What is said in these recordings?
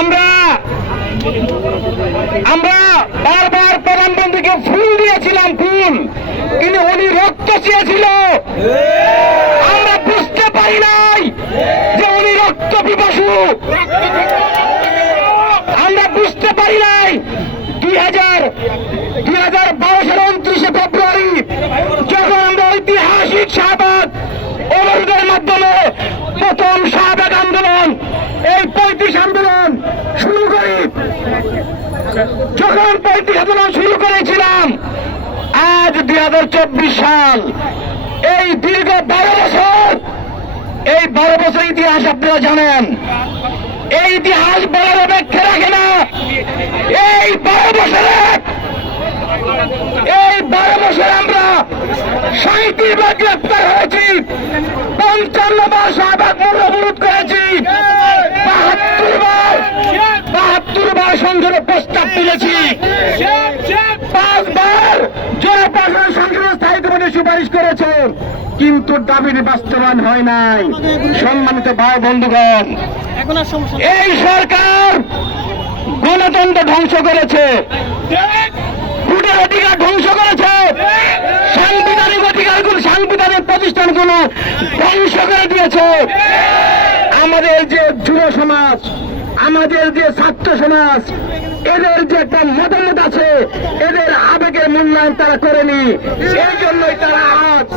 আমরা আমরা বারবার প্রধানমন্ত্রীকে ফুল দিয়েছিলাম, ফুল। কিন্তু উনি রক্ত চেয়েছিল। আমরা বুঝতে পারি নাই যে উনি রক্ত পিপাসু। আমরা বুঝতে পারি নাই দুই হাজার দুই হাজার বারো সালের উনত্রিশে ফেব্রুয়ারি, যখন আমরা ঐতিহাসিক শাহবাগ অবরোধের মাধ্যমে প্রথম শাহবাগ আন্দোলন, এই পঁয়ত্রিশ আন্দোলন শুরু করি। যখন পঁয়ত্রিশ আন্দোলন শুরু করেছিলাম, আজ দুই হাজার চব্বিশ সাল, এই দীর্ঘ বারো বছর, এই বারো বছর ইতিহাস আপনারা জানেন। এই ইতিহাস বলার অপেক্ষা রাখে না। এই বারো বছরে এই বারো বছর আমরা সাঁত্রিশ বার গ্রেপ্তার হয়েছি, পঞ্চান্ন বার শাহবাগ মূল্য অবরোধ করেছি, বাহাত্তর বার বাহাত্তর বার সংসদে প্রস্তাব তুলেছি পাঁচবার জয়প্রকাশ সংসদের স্থায়ী কমিটি সুপারিশ করেছে, কিন্তু দাবির বাস্তবায়ন হয় নাই সম্মানিত ভাই বন্ধুগণ। এই সরকার গণতন্ত্র ধ্বংস করেছে ভোটের অধিকার ধ্বংস করেছে। সাংবিধানিক অধিকারগুলো, সাংবিধানিক প্রতিষ্ঠানগুলো ধ্বংস করে দিয়েছে। আমাদের যে যুব সমাজ, আমাদের যে ছাত্র সমাজ, এদের যে একটা মতামত আছে, এদের আবেগের মূল্যায়ন তারা করেনি। এই জন্যই তারা আজ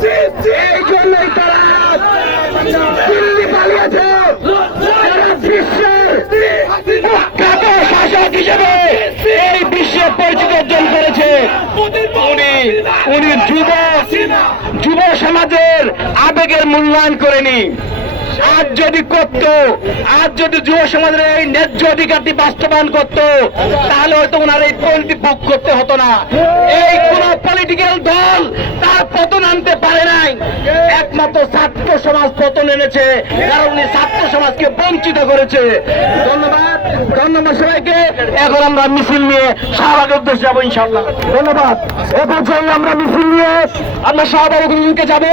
দিল্লি পালিয়েছে তারা বিশ্বের কুখ্যাত শাসক হিসেবে এই বিশ্বে পরিচিত অর্জন করেছে। উনি উনি যুব যুব সমাজের আবেগের মূল্যায়ন করেনি। আজ যদি করত, আজ যদি যুব সমাজের এই ন্যায্য অধিকারটি বাস্তবায়ন করত, তাহলে হয়তো ওনার এই পরিণতি ভোগ করতে হতো না। এই কোন পলিটিক্যাল দল তার পতন আনতে পারে নাই। একমাত্র ছাত্র সমাজ পতন এনেছে, কারণ উনি ছাত্র সমাজকে বঞ্চিত করেছে। ধন্যবাদ। ধন্যবাদ সবাইকে। এখন আমরা মিছিল নিয়ে শাহবাগের উদ্দেশ্যে যাব ইনশাল্লাহ ধন্যবাদ। এ পর্যায়ে আমরা মিছিল নিয়ে আমরা শাহবাগের যাব।